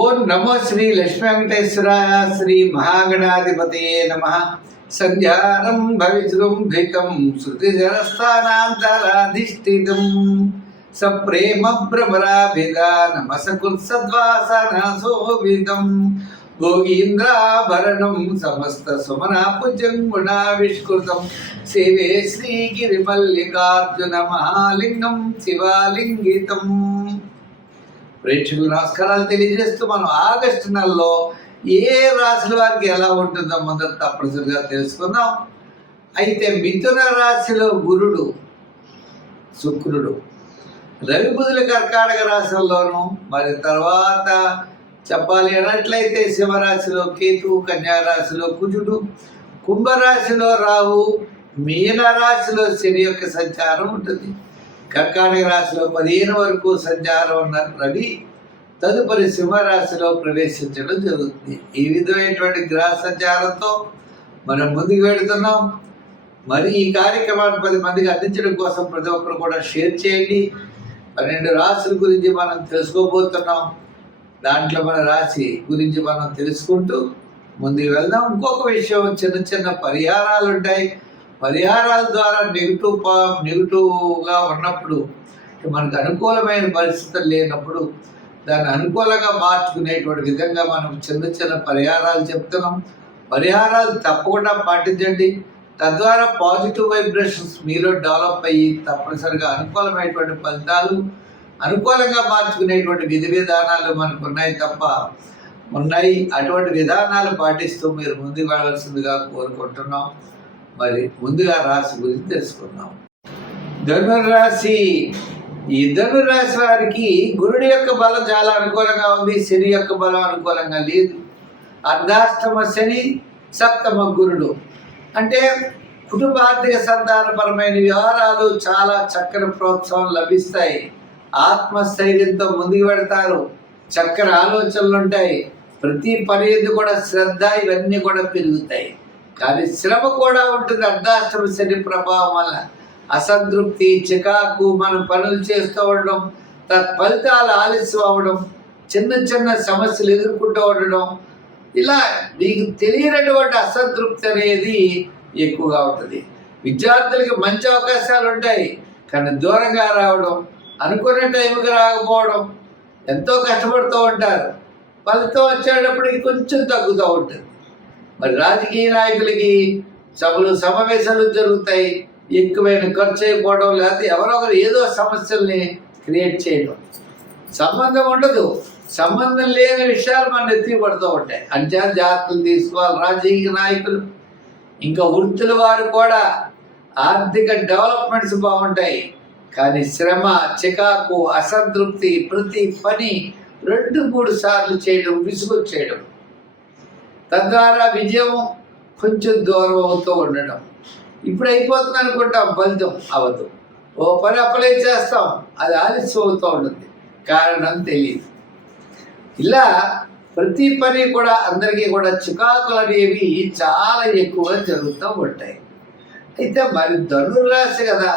ఓం నమో శ్రీ లక్ష్మీ వెంకటేశ్వరాయ శ్రీ మహాగణాధిపతయే నమః. సంధ్యారం భవిజృంభికం శృతిజరస్థానాంతరాధిష్ఠితం సప్రేమ భ్రమరాభిధానమసకృత్సద్వాసనశోభితం భోగీంద్రాభరణం సమస్త సుమనాపుజం గుణావిష్కృతం సేవే శ్రీగిరిమల్లికార్జున మహాలింగం శివాలింగితం. ప్రేక్షకులు నమస్కారాలు తెలియజేస్తూ మనం ఆగస్టు నెలలో ఏ రాశుల వారికి ఎలా ఉంటుందో మొదట తప్పనిసరిగా తెలుసుకుందాం. అయితే మిథున రాశిలో గురుడు, శుక్రుడు, రవి బుధుల కర్కాటక రాశుల్లోనూ, మరి తర్వాత చెప్పాలి అన్నట్లయితే సింహరాశిలో కేతువు, కన్యారాశిలో కుజుడు, కుంభరాశిలో రాహు, మీనరాశిలో శని యొక్క సంచారం ఉంటుంది. కర్కాటక రాశిలో 15 వరకు సంచారం ఉన్న రవి తదుపరి సింహరాశిలో ప్రవేశించడం జరుగుతుంది. ఈ విధమైనటువంటి గ్రహ సంచారంతో మనం ముందుకు వెళుతున్నాం. మరి ఈ కార్యక్రమాన్ని 10 మందికి అందించడం కోసం ప్రతి ఒక్కరు కూడా షేర్ చేయండి. 12 రాశుల గురించి మనం తెలుసుకోబోతున్నాం. దాంట్లో మన రాశి గురించి మనం తెలుసుకుంటూ ముందుకు వెళ్దాం. ఇంకొక విషయం, చిన్న చిన్న పరిహారాలు ఉంటాయి. పరిహారాల ద్వారా నెగిటివ్గా ఉన్నప్పుడు, మనకు అనుకూలమైన పరిస్థితులు లేనప్పుడు దాన్ని అనుకూలంగా మార్చుకునేటువంటి విధంగా మనం చిన్న చిన్న పరిహారాలు చెప్తున్నాం. పరిహారాలు తప్పకుండా పాటించండి. తద్వారా పాజిటివ్ వైబ్రేషన్స్ మీలో డెవలప్ అయ్యి తప్పనిసరిగా అనుకూలమైనటువంటి ఫలితాలు, అనుకూలంగా మార్చుకునేటువంటి విధి విధానాలు మనకు ఉన్నాయి. అటువంటి విధానాలు పాటిస్తూ మీరు ముందుకు వెళ్ళాల్సిందిగా కోరుకుంటున్నాం. మరి ముందుగా రాశి గురించి తెలుసుకుందాం. ధనుర్రాశి. ఈ ధనుర్రాశి వారికి గురుడి యొక్క బలం చాలా అనుకూలంగా ఉంది, శని యొక్క బలం అనుకూలంగా లేదు. అర్ధాష్టమ శని, సప్తమ గురుడు. అంటే కుటుంబ ఆర్థిక సంతానపరమైన వ్యవహారాలు చాలా చక్కని ప్రోత్సాహం లభిస్తాయి. ఆత్మస్థైర్యంతో ముందుకు పెడతారు. చక్కని ఆలోచనలు ఉంటాయి. ప్రతి పని కూడా శ్రద్ధ, ఇవన్నీ కూడా పెరుగుతాయి. కానీ శ్రమ కూడా ఉంటుంది. అర్ధాష్టమ శని ప్రభావం వల్ల అసంతృప్తి, చికాకు, మనం పనులు చేస్తూ ఉండడం, తత్ఫలితాలు ఆలస్యం అవ్వడం, చిన్న చిన్న సమస్యలు ఎదుర్కొంటూ ఉండడం, ఇలా మీకు తెలియనటువంటి అసంతృప్తి అనేది ఎక్కువగా ఉంటుంది. విద్యార్థులకి మంచి అవకాశాలు ఉంటాయి, కానీ దూరంగా రావడం, అనుకున్న టైంకి రాకపోవడం, ఎంతో కష్టపడుతూ ఉంటారు. ఫలితం వచ్చేటప్పటికి కొంచెం తగ్గుతూ ఉంటుంది. మరి రాజకీయ నాయకులకి సభలు సమావేశాలు జరుగుతాయి, ఎక్కువైన ఖర్చు అయిపోవడం, లేకపోతే ఎవరో ఒకరు ఏదో సమస్యల్ని క్రియేట్ చేయడం, సంబంధం ఉండదు. సంబంధం లేని విషయాలు మన ఎత్తి పడుతూ ఉంటాయి. అంటే జాగ్రత్తలు తీసుకోవాలి రాజకీయ నాయకులు. ఇంకా వృత్తుల వారు కూడా ఆర్థిక డెవలప్మెంట్స్ బాగుంటాయి, కానీ శ్రమ, చికాకు, అసంతృప్తి, ప్రతి పని 2-3 సార్లు చేయడం, విసుగొచ్చేయడం, తద్వారా విజయం కొంచెం దూరం అవుతూ ఉండడం. ఇప్పుడు అయిపోతుంది అనుకుంటాం, ఫలితం అవ్వదు. ఓ పని అప్లై చేస్తాం, అది ఆలస్యం అవుతూ ఉంటుంది, కారణం తెలియదు. ఇలా ప్రతి పని కూడా అందరికీ కూడా చికాకులు అనేవి చాలా ఎక్కువగా జరుగుతూ ఉంటాయి. అయితే మరి ధనుర్రాశి కదా,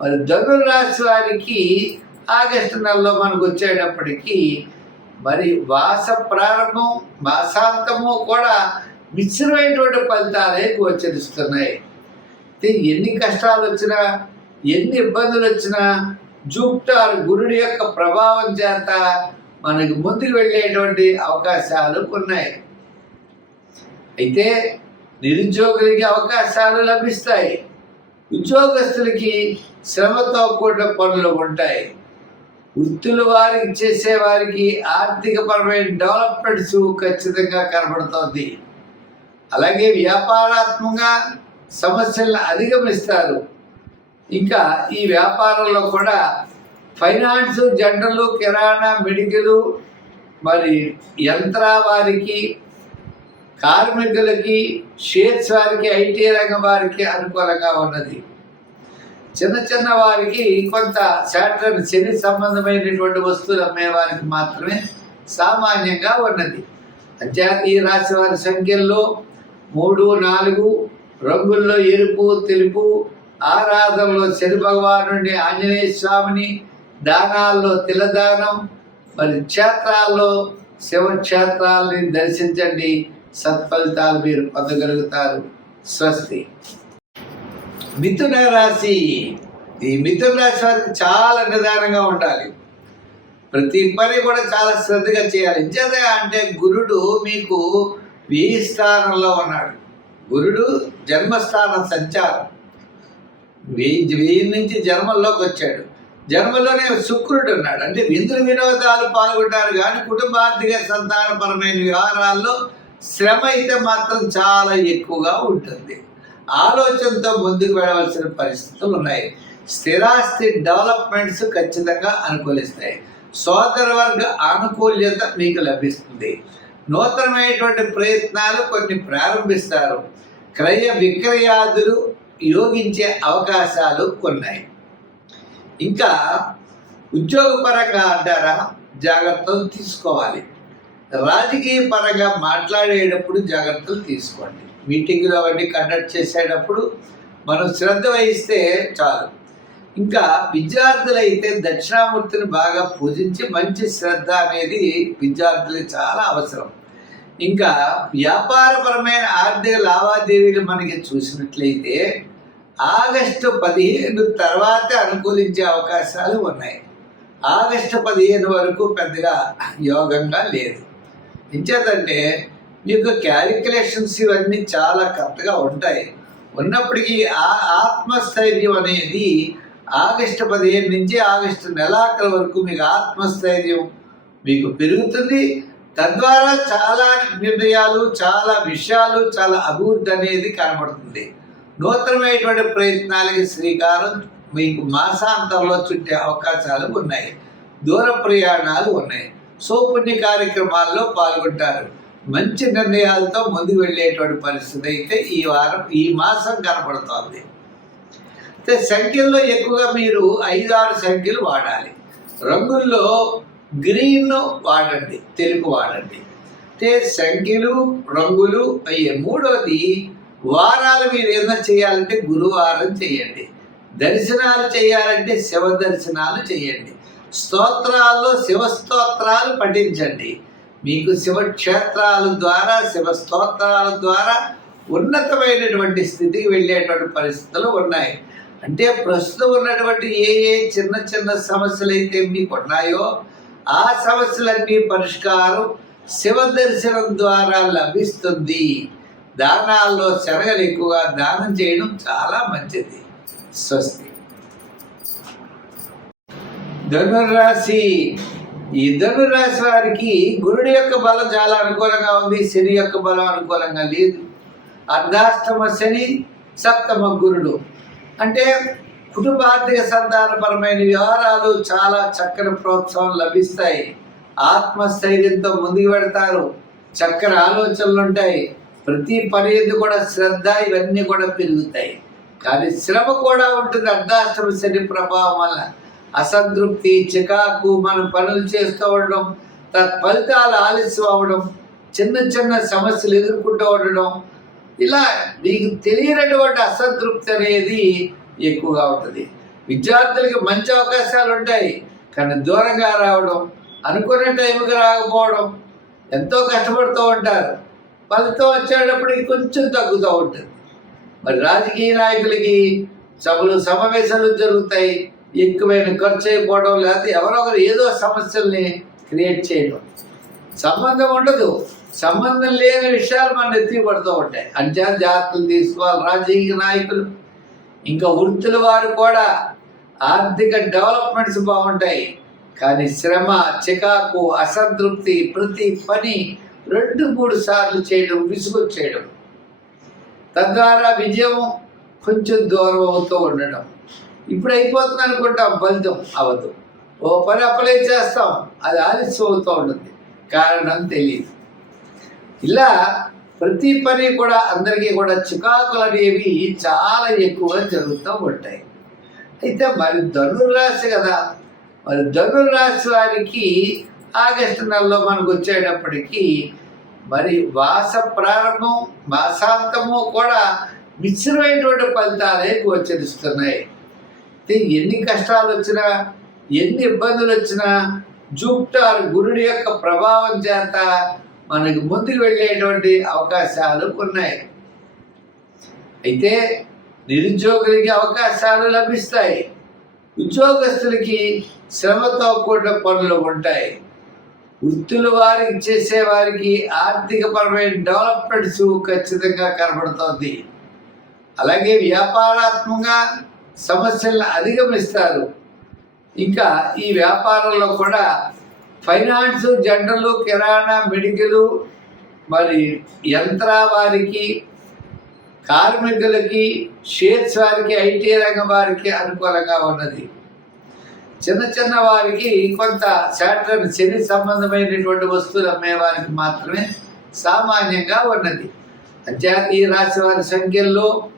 మరి ధనుర్రాశి వారికి ఆగస్టు నెలలో మనకు వచ్చేటప్పటికీ మరి మాస ప్రారంభం, మాసాంతము కూడా మిశ్రమైనటువంటి ఫలితాలే గోచరిస్తున్నాయి. ఎన్ని కష్టాలు వచ్చినా, ఎన్ని ఇబ్బందులు వచ్చినా జూపిటర్ గురుడి యొక్క ప్రభావం చేత మనకు ముందుకు వెళ్ళేటువంటి అవకాశాలు ఉన్నాయి. అయితే నిరుద్యోగులకి అవకాశాలు లభిస్తాయి. ఉద్యోగస్తులకి శ్రమతో కూడిన పనులు ఉంటాయి. వృత్తుల వారికి చేసేవారికి ఆర్థికపరమైన డెవలప్మెంట్స్ ఖచ్చితంగా కనబడుతోంది. అలాగే వ్యాపారాత్మకంగా సమస్యలను అధిగమిస్తారు. ఇంకా ఈ వ్యాపారంలో కూడా ఫైనాన్స్, జనరల్, కిరాణా, మెడికల్, మరి యంత్ర వారికి, కార్మికులకి, షేర్స్ వారికి, ఐటీ రంగం వారికి అనుకూలంగా ఉన్నది. చిన్న చిన్న వారికి కొంత శాటర్న్, శని సంబంధమైనటువంటి వస్తువులు అమ్మే వారికి మాత్రమే సామాన్యంగా ఉన్నది. జాతీయ రాశి వారి సంఖ్యల్లో 3, 4, రంగుల్లో ఎరుపు, తెలుపు, ఆరాధనలో శని భగవానుడిని, ఆంజనేయ స్వామిని, దానాల్లో తిలదానం, మరి క్షేత్రాల్లో శివక్షేత్రాలని దర్శించండి, సత్ఫలితాలు మీరు పొందగలుగుతారు. స్వస్తి. మిథున రాశి. ఈ మిథున రాశి వారికి చాలా నిదానంగా ఉండాలి. ప్రతి పని కూడా చాలా శ్రద్ధగా చేయాలి. ఇంచేత అంటే గురుడు మీకు 1000 స్థానంలో ఉన్నాడు. గురుడు జన్మస్థానం సంచారం 1000 నుంచి జన్మల్లోకి వచ్చాడు. జన్మలోనే శుక్రుడు ఉన్నాడు. అంటే విందు వినోదాలు పాల్గొంటారు కానీ కుటుంబార్థిక సంతానపరమైన వ్యవహారాల్లో శ్రమ అయితే మాత్రం చాలా ఎక్కువగా ఉంటుంది. ఆలోచనతో ముందుకు వెళ్ళవలసిన పరిస్థితులు ఉన్నాయి. స్థిరాస్తి డెవలప్మెంట్స్ ఖచ్చితంగా అనుకూలిస్తాయి. సోదర వర్గ ఆనుకూల్యత మీకు లభిస్తుంది. నూతనమైనటువంటి ప్రయత్నాలు కొన్ని ప్రారంభిస్తారు. క్రయ విక్రయాదులు యోగించే అవకాశాలు ఉన్నాయి. ఇంకా ఉద్యోగపరంగా అంటారా, జాగ్రత్తలు తీసుకోవాలి. రాజకీయ పరంగా మాట్లాడేటప్పుడు జాగ్రత్తలు తీసుకోండి. మీటింగులు అవన్నీ కండక్ట్ చేసేటప్పుడు మనం శ్రద్ధ వహిస్తే చాలు. ఇంకా విద్యార్థులైతే దక్షిణామూర్తిని బాగా పూజించి మంచి శ్రద్ధ అనేది విద్యార్థులకు చాలా అవసరం. ఇంకా వ్యాపారపరమైన ఆర్థిక లావాదేవీలు మనకి చూసినట్లయితే ఆగస్టు 15 తర్వాత అనుకూలించే అవకాశాలు ఉన్నాయి. ఆగస్టు 15 వరకు పెద్దగా యోగంగా లేదు. ఇంచేతంటే మీకు క్యాలిక్యులేషన్స్ ఇవన్నీ చాలా కరెక్ట్గా ఉంటాయి. ఉన్నప్పటికీ ఆ ఆత్మస్థైర్యం అనేది ఆగస్టు 15 నుంచి ఆగస్టు నెలాఖరు వరకు మీకు ఆత్మస్థైర్యం మీకు పెరుగుతుంది. తద్వారా చాలా నిర్ణయాలు, చాలా విషయాలు, చాలా అభివృద్ధి అనేది కనబడుతుంది. నూతనమైనటువంటి ప్రయత్నాలకి శ్రీకారం మీకు మాసాంతంలో చుట్టే అవకాశాలు ఉన్నాయి. దూర ప్రయాణాలు ఉన్నాయి. సౌపుణ్య కార్యక్రమాల్లో పాల్గొంటారు. మంచి నిర్ణయాలతో ముందుకు వెళ్ళేటువంటి పరిస్థితి అయితే ఈ మాసం కనపడుతోంది. అయితే సంఖ్యల్లో ఎక్కువగా మీరు 5-6 సంఖ్యలు వాడాలి. రంగుల్లో గ్రీన్ వాడండి, తెలుపు వాడండి. అంటే సంఖ్యలు, రంగులు అయ్యే. మూడవది వారాలు మీరు ఏదైనా చేయాలంటే గురువారం చేయండి. దర్శనాలు చేయాలంటే శివ దర్శనాలు చేయండి. స్తోత్రాల్లో శివస్తోత్రాలు పఠించండి. మీకు శివక్షేత్రాల ద్వారా, శివ స్తోత్రాల ద్వారా ఉన్నతమైనటువంటి స్థితికి వెళ్ళేటువంటి పరిస్థితులు ఉన్నాయి. అంటే ప్రస్తుతం ఉన్నటువంటి ఏ చిన్న చిన్న సమస్యలు అయితే మీకు ఉన్నాయో ఆ సమస్యలన్నీ పరిష్కారం శివ దర్శనం ద్వారా లభిస్తుంది. దానాల్లో శనగలు ఎక్కువగా దానం చేయడం చాలా మంచిది. స్వస్తి. ధనుర్రాశి. ఈ ధనుర్రాశి వారికి గురుడి యొక్క బలం చాలా అనుకూలంగా ఉంది. శని యొక్క బలం అనుకూలంగా లేదు. అర్ధాష్టమ శని, సప్తమ గురుడు. అంటే కుటుంబార్థిక సంతానపరమైన వ్యవహారాలు చాలా చక్కని ప్రోత్సాహం లభిస్తాయి. ఆత్మస్థైర్యంతో ముందుకు పెడతారు. చక్కని ఆలోచనలు ఉంటాయి. ప్రతి పని కూడా శ్రద్ధ ఇవన్నీ కూడా పెరుగుతాయి. కానీ శ్రమ కూడా ఉంటుంది. అర్ధాష్టమ శని ప్రభావం వల్ల అసంతృప్తి, చికాకు, మనం పనులు చేస్తూ ఉండడం, తత్ఫలితాలు ఆలస్యం అవ్వడం, చిన్న చిన్న సమస్యలు ఎదుర్కొంటూ ఉండడం, ఇలా మీకు తెలియనటువంటి అసంతృప్తి అనేది ఎక్కువగా ఉంటుంది. విద్యార్థులకి మంచి అవకాశాలు ఉంటాయి కానీ దూరంగా రావడం, అనుకున్న టైంకి రాకపోవడం, ఎంతో కష్టపడుతూ ఉంటారు. ఫలితం వచ్చేటప్పటికి కొంచెం తగ్గుతూ ఉంటుంది. మరి రాజకీయ నాయకులకి సభలు సమావేశాలు జరుగుతాయి, ఎక్కువైన ఖర్చు అయిపోవడం, లేకపోతే ఎవరొకరు ఏదో సమస్యల్ని క్రియేట్ చేయడం, సంబంధం ఉండదు. సంబంధం లేని విషయాలు మన ఎత్తి పడుతూ ఉంటాయి. అంచనా జాగ్రత్తలు తీసుకోవాలి రాజకీయ నాయకులు. ఇంకా వృత్తుల వారు కూడా ఆర్థిక డెవలప్మెంట్స్ బాగుంటాయి కానీ శ్రమ, చికాకు, అసంతృప్తి, ప్రతి పని 2-3 సార్లు చేయడం, విసుగొచ్చేయడం, తద్వారా విజయం కొంచెం దూరం అవుతూ ఉండడం. ఇప్పుడు అయిపోతుంది అనుకుంటాం, ఫలితం అవ్వదు. ఓ పని అప్లై చేస్తాం, అది ఆలస్యం అవుతూ ఉంటుంది, కారణం తెలియదు. ఇలా ప్రతి పని కూడా అందరికీ కూడా చికాకులు అనేవి చాలా ఎక్కువగా జరుగుతూ ఉంటాయి. అయితే మరి ధనుర్రాశి కదా, మరి ధనుర్రాశి వారికి ఆగస్టు నెలలో మనకు వచ్చేటప్పటికీ మరి మాస ప్రారంభం, మాసాంతము కూడా మిశ్రమైనటువంటి ఫలితాలే గోచరిస్తున్నాయి. ఎన్ని కష్టాలు వచ్చినా, ఎన్ని ఇబ్బందులు వచ్చినా జూపిటర్ గురుడి యొక్క ప్రభావం చేత మనకి ముందుకు వెళ్ళేటువంటి అవకాశాలు ఉన్నాయి. అయితే నిరుద్యోగులకి అవకాశాలు లభిస్తాయి. ఉద్యోగస్తులకి శ్రమతో కూడిన పనులు ఉంటాయి. వృత్తుల వారికి చేసేవారికి ఆర్థికపరమైన డెవలప్మెంట్స్ ఖచ్చితంగా కనబడుతోంది. అలాగే వ్యాపారాత్మకంగా సమస్యలను అధిగమిస్తారు. ఇంకా ఈ వ్యాపారంలో కూడా ఫైనాన్స్, జనరల్, కిరాణా, మెడికల్, మరి యంత్ర వారికి, కార్మికులకి, షేర్స్ వారికి, ఐటీ రంగం వారికి అనుకూలంగా ఉన్నది. చిన్న చిన్న వారికి కొంత శాటర్న్ శని సంబంధమైనటువంటి వస్తువులు అమ్మే వారికి మాత్రమే సామాన్యంగా ఉన్నది. అంచేత ఈ రాశి వారి సంఖ్యల్లో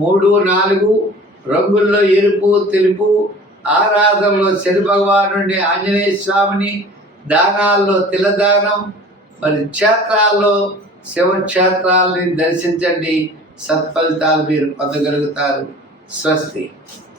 3, 4, రంగుల్లో ఎరుపు, తెలుపు, ఆరాధనలో శని భగవానుడిని, ఆంజనేయ స్వామిని, దానాల్లో తిలదానం, మరి క్షేత్రాల్లో శివక్షేత్రాలని దర్శించండి. సత్ఫలితాలు మీరు పొందగలుగుతారు. స్వస్తి.